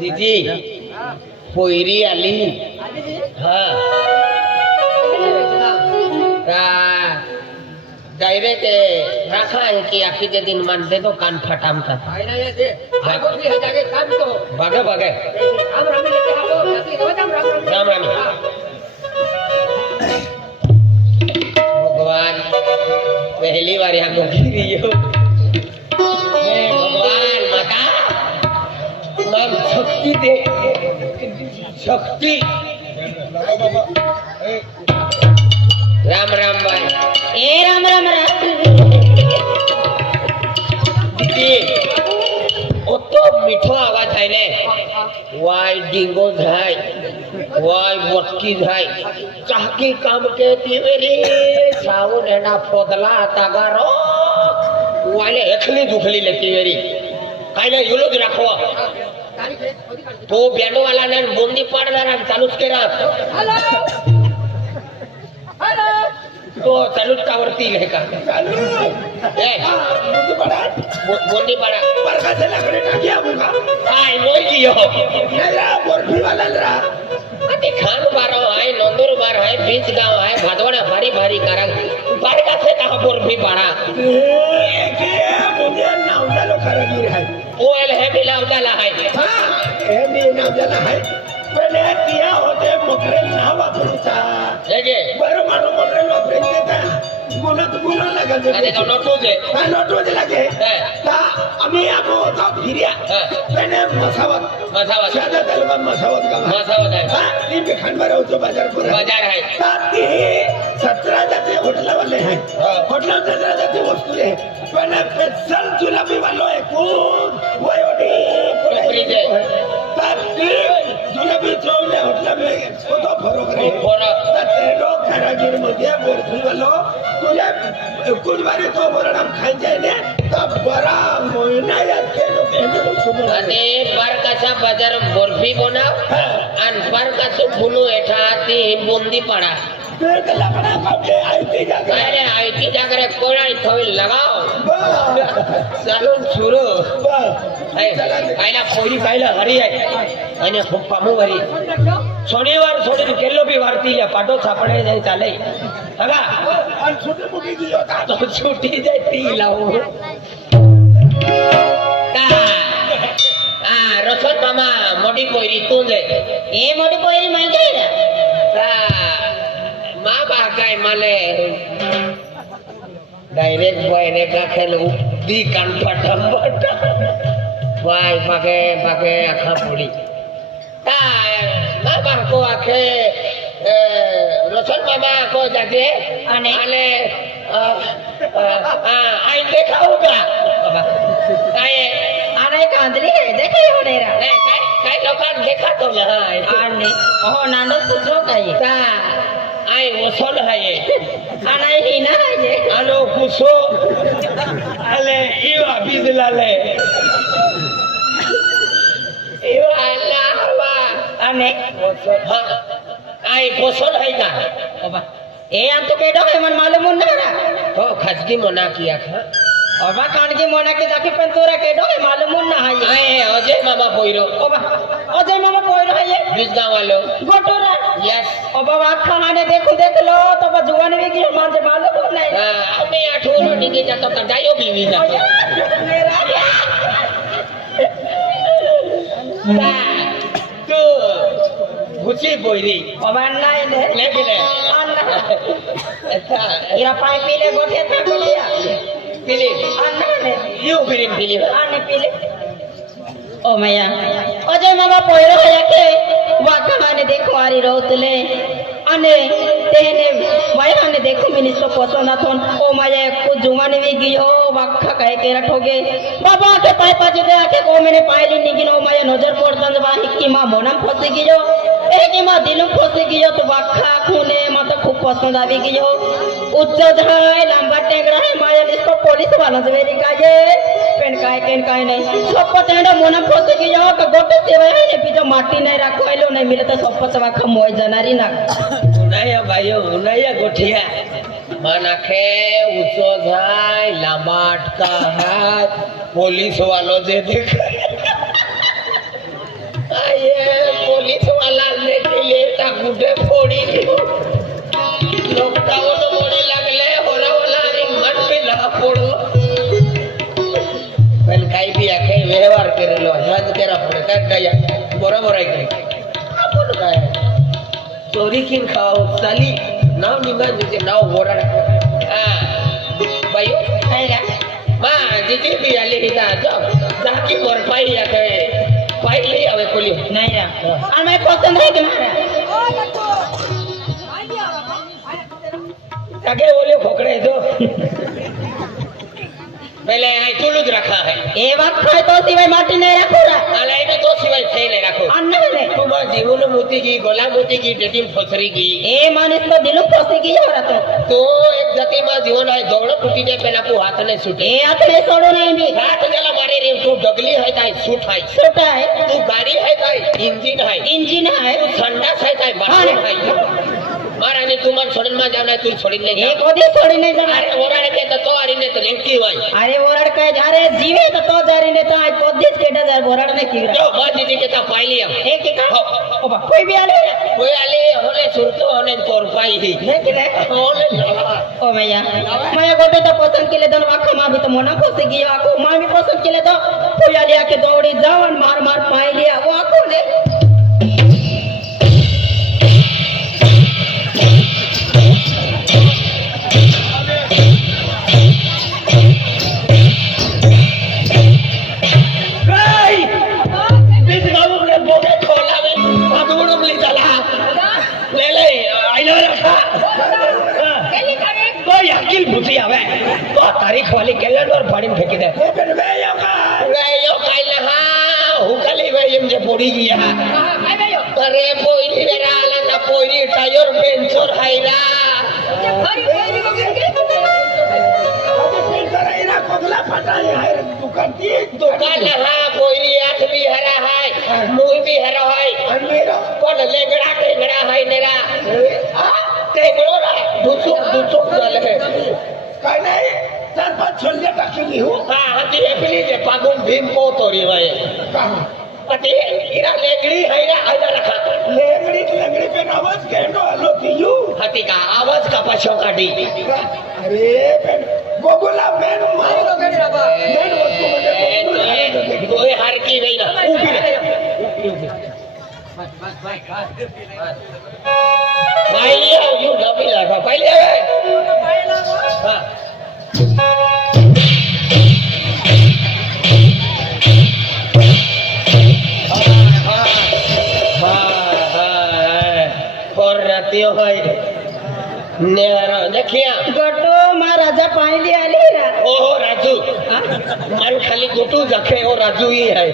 दीदी पोयरी आली हा डायरेक्ट रखा है कि आखी के दिन मान दे तो कान फटाम था भागे भागे राम राम भगवान पहली बार यहाँ को गिरी हो भगवान माता माम शक्ति दे शक्ति राम राम भाई ए राम राम दीदी ओ तो मीठो आवाज है ने वाई डिंगो झाई वाई वटकी झाई चाहकी काम के तिवेरी सावन एना फोदला तागारो वाले एकली दुखली लेती वेरी कायले युलोग राखो तो बेंडो वाला ने बुंदी पाडदार चालूच केरा तो चालूच कावरती है का चालू ए बुंदी पाडा बरका से लाकडे टाकिया मुका काय मोय कियो मेरा बोरफी वाला रा अति खान बारो है नंदुर बार है बीच गांव है भादवाड़ा भारी भारी कारक बरका से कहा बोरफी पाडा के मुझे नावदालो खरगीर है ओएल है बिलावदाला है हां ए भी नावदाला है पहले किया होते मोटरे ना वापरूचा हेगे बरो मानो मोटरे वापरे देता गुना लगा दे अरे तो नोटो जे लगे ता आम्ही आबो तो फिरिया पहले मसावत सादा तलबा मसावत है हां ती पे खानबार हो तो बाजार है ताती 17 जाते होटल वाले हैं होटल 17 जाते वस्तु है पहले पेसल जुलाबी वालों है कौन वयोडी पुरी दे ताती जुलाबी चोले होटल में तो फरो करे ताते लोग खरागीर मध्ये बोरफी वालों तुझे कुछ बारी तो बरडम खाई जाए ने तब बड़ा मोइना याद के नो अने पर कसा बाजार बर्फी बनाव अन पर कसो फुनु एठाती बुंदी पड़ा पेट लपड़ा काटे आईती जाकर अरे आईती जाकर कोड़ाई थोई लगाओ सलून शुरू कायला कोई कायला हरी है अने पामू भरी शनिवार छोड़ी केलो भी वारती है पाटो छापड़े जाई चाले हगा अन छुटी मुकी दी होता तो छुटी जाती लाओ ता रसोट मामा मोटी पोयरी तू ले ए मोटी पोयरी मैं गई ता मां बागाई माले डायरेक्ट बॉय ने का खेल दी कान फटम वाई भागे आखा पड़ी ता मां बा को आखे रसोट मामा को जाके आने आई देखाऊंगा काय आने कांदरी देखे हो नेरा काय लोकान देखा तो नाही आने ओहो नानो पुछो काय ता आई वसल है ये आना ही ना ये आलो पुछो आले इवा बिजलाले इवा लावा आने हां आई वसल है का ओबा ए आम तो केडो है मन मालूम ना तो खजगी मना किया था ओबा कान की मना के जाके पण तोरा केडो है मालूम ना है ए अजय मामा पोइरो ओबा अजय मामा पोइरो है ये बीच गांव वालो गोटोरा यस ओबा बात खाना ने देख लो तो जुवान भी की मान से मालूम नहीं हां हमें आठोरो निके जा तो कजायो बीवी ना तो गुची पोइरी ओबा नहीं ले ले अच्छा इरा पाई पीले गोठे था बोलिया पीले अन्ना यू पीले अन्ना पीले ओ मैया अजय मामा पोयरो है के वाका माने देखो आरी रोतले अने तेने माया ने देखो मिनिस्टर पसंद आथन ओ माया को जुमाने भी गियो वाका कहे के रखोगे बाबा के पाई पाजे दे आके को मैंने पाइली निगिन ओ माया नजर पड़तन बाही की मां मोनम फसे गियो ए की मां दिलम फसे गियो तो वाका खूने मत खूब पसंद आवी गियो उच्च धाय लंबा टेंगरा है माया इसको पुलिस वाला से मेरी काजे पेन काय नहीं सब पतेंडा मोनम फसे गियो का गोटे सेवा है ने बीजो माटी नहीं रखो एलो नहीं मिले तो सब पचवा खमोय जनारी ना नहीं भाइयो नहीं गोठिया मनाखे उच्च धाय लंबाट का हाथ पुलिस वालों से देख अंदाज नाही आहे. बरोबर आहे काय आपण काय चोरी किन खाऊ चाली नाव निघा तुझे नाव बोराड बाई काय रा मा जिथे बी आले हिता जाकी भरपाई या काय पाहिली हवे कोली नहीं रा और मैं पसंद है तुम्हारा सगे बोले खोकड़े तो पहले आई चुलूज रखा है ये बात खाए तो सिवाय माटी नहीं रखो रा अलाई में तो सिवाय थे नहीं रखो अन्ना ने तुम जीवन मोती की गोला मोती की डेटिंग फसरी की ए मानिस को दिलो फंसी की हो रहा तो एक जाति में जीवन है दौड़ टूटी ने पहला को हाथ ने छूटे ए अपने छोड़ो नहीं भी हाथ जला मारे रे तू डगली है ताई सूट है छोटा है तू गाड़ी है ताई इंजन है है तू ठंडा है ताई बाहर है मारा ने तुम छोड़न में जाना तू छोड़ी नहीं एक ओदी छोड़ी नहीं जाना अरे ओराड़े के तो आरी ने तो लेंकी भाई अरे बोराड़ कहे जा रे जीवे तो जारी ने तो आज पोदिस के डर बोराड़ ने की जो बात दीदी के तो पाई लिया एक का ओबा कोई भी आले कोई आले होने सुरतो होने तोर पाई ही नहीं ले होने ओ मैया मैं गोटे तो पसंद के लिए दन वाखा मां भी तो मोना फंसी गई आको मां भी पसंद के लिए तो कोई आले आके दौड़ी जावन मार मार पाई लिया वो आको ने तारीख वाली कैलेंडर फाड़ी में फेंकी दे यो काइला हां हुकली वे एम जे पड़ी गया अरे पोइरी वेरा आला ना पोइरी टायर पेंचर हाइरा दुकान हां पोइरी आठ भी हरा है मुई भी हरा है कोन लेगड़ा टेगड़ा है नेरा टेगड़ो रा दुसुक गल है काय नाही चार पाच छोले टाकली हो हां हाती एपली जे पागुन भीम को तोरी वाय पति इरा लेगड़ी है ना आजा रखा लेगड़ी पे आवाज केंडो हलो दियू हाती का आवाज का पछो काटी अरे बेन गोगुला बेन मारो गड़ी बाबा बेन वस्तु मध्ये कोई हार की नहीं ना उभी भाई यू डबी लगा पहले हां देखिया गोटो मां राजा पानी ले आली रा ओहो राजू मन खाली गोटू जखे ओ राजू ही है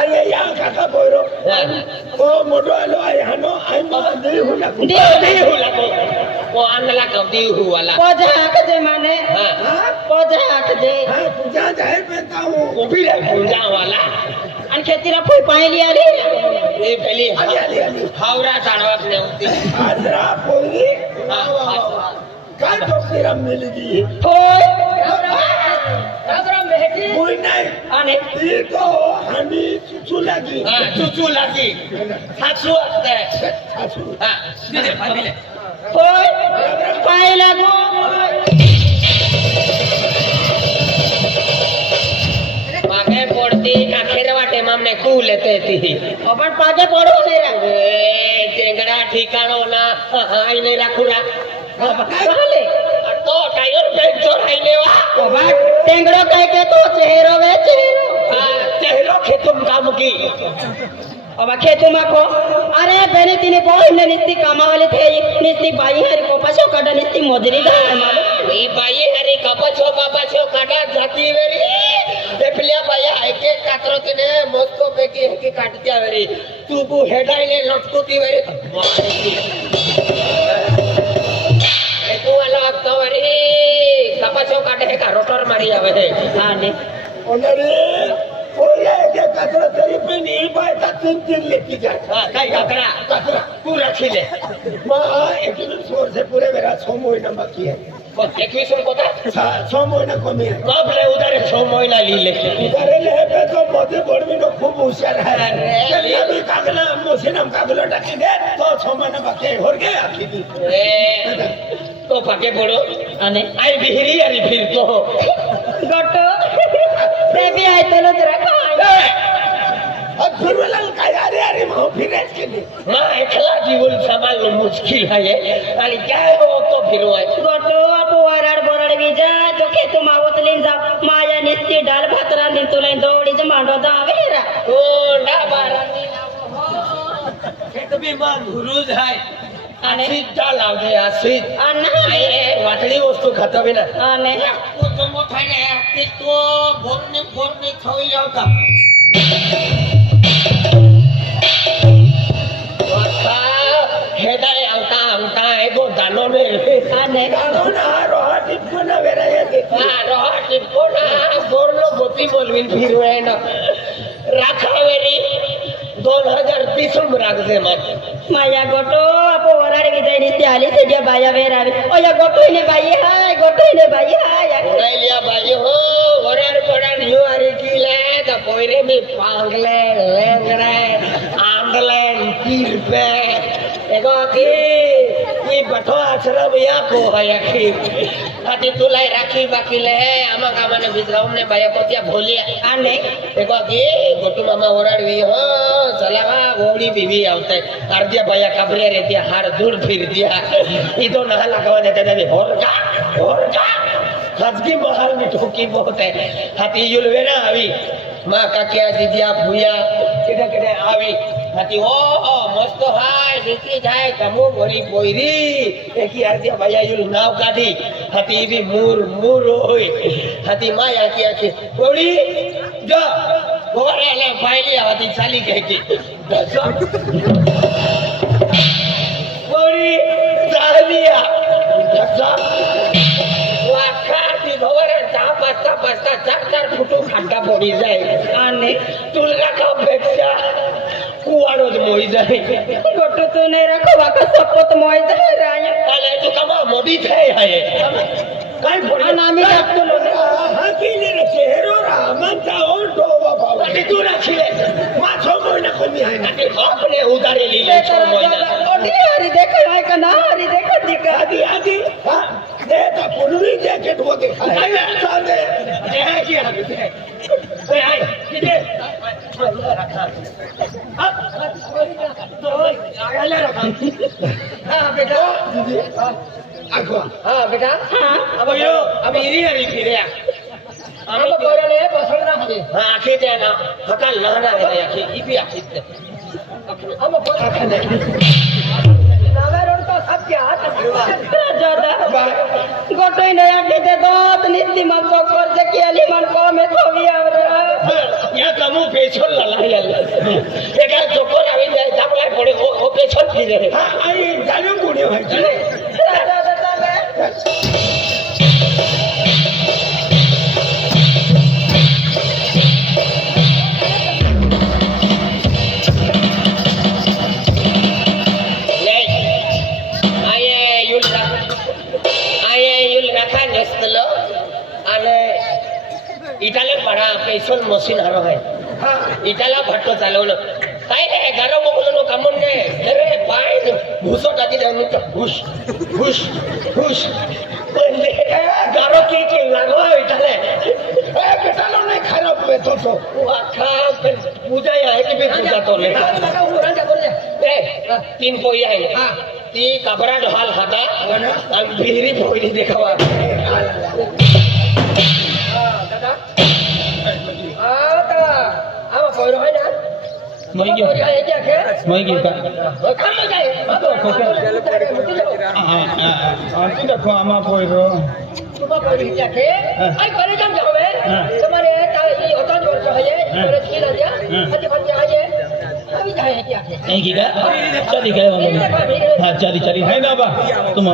अरे या काका बोरो ओ मोडो आलो आय हनो आय मा दे हुला को ओ आंगला को दी हुवाला पोजा हक जे माने हां पोजा हक जे हां पूजा जाए पेता हूं वो भी रे पूजा वाला आणि खेतीला फुल पाणी ले आली ए पहली आली हावरा चाडवाक ने होती आजरा पोई काय तो तेरा मिल गई होय रामराम बेटी कोई नहीं आणि ये तो हनी चुचू लगी हां चुचू लगी सासू असते सासू हां दिले दिले होय पाय लागो मागे पड़ती आखिर वाटे मामने कू लेते थी अपन पागे पड़ो नहीं रा ए टेंगड़ा ठिकानो ना आई नहीं रखुरा कहले तो टायर पेंट चोराइले वा ओबा टेंगड़ो कह के तो चेहरो वे चेहरो चेहरो खेतुम काम की ओबा खेतुमा को अरे बेने तिने बोल ने नित्ती कामावाली थे नित्ती बाई हरी को पछो काटा नित्ती मजरी दा मालूम ई बाई हरी कपछो बाबाछो काटा जाती वेरी देपलिया बाई आके कातरो तिने मोस्को बेकी है की काटतिया वेरी तू को हेडाइले लटकोती वेरी तू अलग तो वेरी कपछो काटे है का रोटर मारी आवे है हां ने ओनरे ओले के कचरा तरी पे नहीं पाए तीन लेके जा काय कचरा तू रखी ले मां एक सोर से पूरे मेरा 6 महीना बाकी है 21 को था 6 महीना कमी है कब ले उधर 6 महीना ली ले उधर ले पे तो मोदे बड़वी नो खूब होशियार है चलिए अभी कागला मोसिनम कागला डाके दे तो 6 महीना बाकी हो गए आखिरी तो पाके पड़ो अने आई बिहरी अरे फिर तो गोटो देवी आय तलो जरा बोलणं मुश्किल आहे आणि काय तो फिरवाय गोटो आपो वराड बोराड विजा तो खेतू मावतलीन जा माया निस्ती डाल भात रांधीन तुला दौडीच मांडो दावेरा हो डाबा हे तर मी मान गुरुज आहे आणि सीधा लावते सीध आणि वाटली वस्तू खाता बिना आणि तो मोठा आहे ते तो बोरने खाऊ याव का हेदाय आमटा एगो दानो ने आणि दानो ना रोहा टिपकोना वेरा येते रोहा टिपकोना बोरलो बोती बोलवीन फिरवे ना राखावेरी 2030 राखते माझे माया गोटो आपो वराड विजा निस्ती आली सेडिया बाया वेरावे ओ या गोटो ने बाई हाय उड़ाइलिया बाई हो वरार पड़ा न्यू आरी कीले तो कोयरे में पांगले लेंगरे आंगले तीरपे एगो की ये बठो आचरा भैया को है की आती तुलाई राखी बाकी ले आमा कामने बिजराव ने बाया कोतिया भोलिया आने एगो की गोटू मामा वराडवी हो चलावा गोड़ी बीवी आवते अर्दिया बाया कबरे रहती हार दूर फिर दिया इतो नहा लगावा देते थे और का खाजगी महल में ठोकी बहुत है हाथी युलवे ना आवी माँ काकिया दीदिया भूया केडे केडे आवी हाथी ओ मस्त हाय नीचे जाए कमो भरी पोईरी एकी आरदिया भैया युल नाव काढी हाथी भी मूर होय हाथी माँ याकी आके गोड़ी जो गोरे ले फाइली हाथी चाली कहती गोड़ी चालिया बसता 4 फुटो खड्डा पडी जाए आणि तुलगा का पेक्षा कुवाडोच मोई जाए गोटो तो ने रखो वाका सपत मोय जाय राय अरे तू कमा मोदी थे आहे काय फोडी आम्ही टाकतो हा केले रे चेहरो रामंता और डोवा बाबा ते तू राखिले माछो मोयना कोणी आहे ना ते आपले उदारे लिले छो मोयना ओडी हरी देख आहे का ना हरी देख दिका आधी हा दे ता पुरवी जॅकेट वो देखा है चांदे दे है की हबी दे ए हाय किते आले रखा हां बेटा आगवा हां बेटा हां अब यो अब इरी हरी फिरे आम्ही कोरले बसवणार आहे हां आखे द्या ना हकाल लहान आहे आखे ई बी आखे दे हम कोण आखे दे नागारोड तो सब क्या दादा गोटो ने आके दे दोत निस्ती मन को कर जे केली मन को में थोवी आवरा या कमु पेछोल ललाई एका जोकोर आवी जाय जापला पडे ओ पेछोल फिरे हां आई जानो कोणी व्हायचे दादा इटाले बडा पेशल मशीन हारो है इटाला भट्टो चालवलं काय रे गारो मोकलो कामून ने अरे पाय घुसो टाकी दे मी घुस घुस घुस म्हणजे गारो की लागवा इटाले ए बेटालो नाही खराब बेतो तो आखा पूजा आहे की बे पूजा तो ले ए 3 पोई आहे हां ती कबरा ढाल हाता आणि बिहरी पोई देखावा चली है ना बा तुम